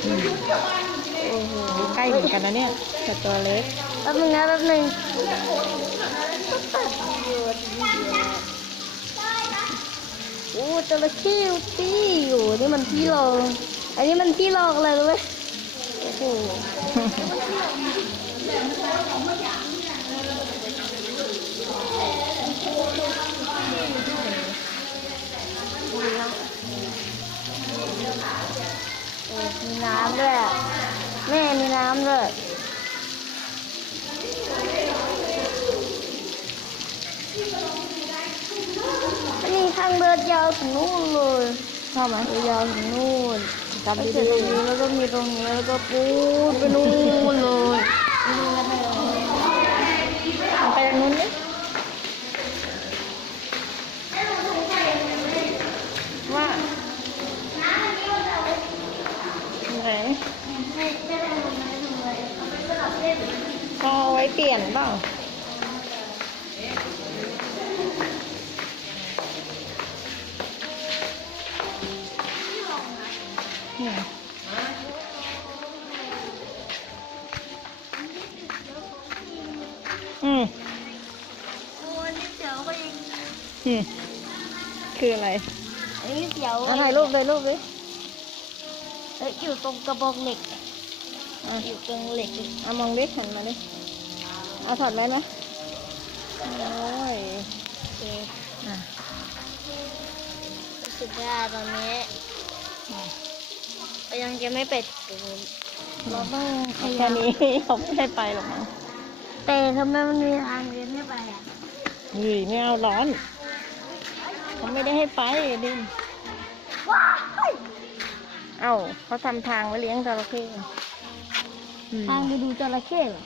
โอ้โห ใกล้เหมือนกันนะเนี่ยแต่ตัวเล็ก แป๊บนึงนะแป๊บนึงโอ้จระเข้ปี้อยู่นี่มันที่รอง อันนี้มันที่รองอะไรรู้ไหมโอ้โห น้ำด้วยอะแม่มีน้ำด้วยอันนี้ทางเดินยาวถึงนู่นเลยชอบไหมยาวถึงนู่นจำไปดีเสร็จตรงนี้แล้วก็มีตรงนี้แล้วก็ปูดไปนู่นเลย ไหนพอเอาไว้เปลี่ยนเปล่าเนี่ยอืมโอ้ยนี่เดี๋ยวก็ยังอืมคืออะไรอันนี้เดี๋ยวเอาถ่ายรูปเลยรูปดิ เอ้ยอยู่ตรงกระบอกเหล็กอะอยู่ตรงเหล็กเอามองดิหันมาดิเอาถอดไหมไหมโอ้ยโอเคอะรู้สึกว่าตอนนี้ก็ยังจะไม่เป็ดถึงเราต้องพยาแค่ยามนี้เขาไม่ให้ไปหรอกมั้งแต่ทำไมมันมีทางเดินไม่ไปอะอุ้ยไม่เอาร้อนเขาไม่ได้ให้ไปดินว้าย เอ้าเขาทำทางไว้เลี้ยงจระเข้ทางไปดูจระเข้เหรอ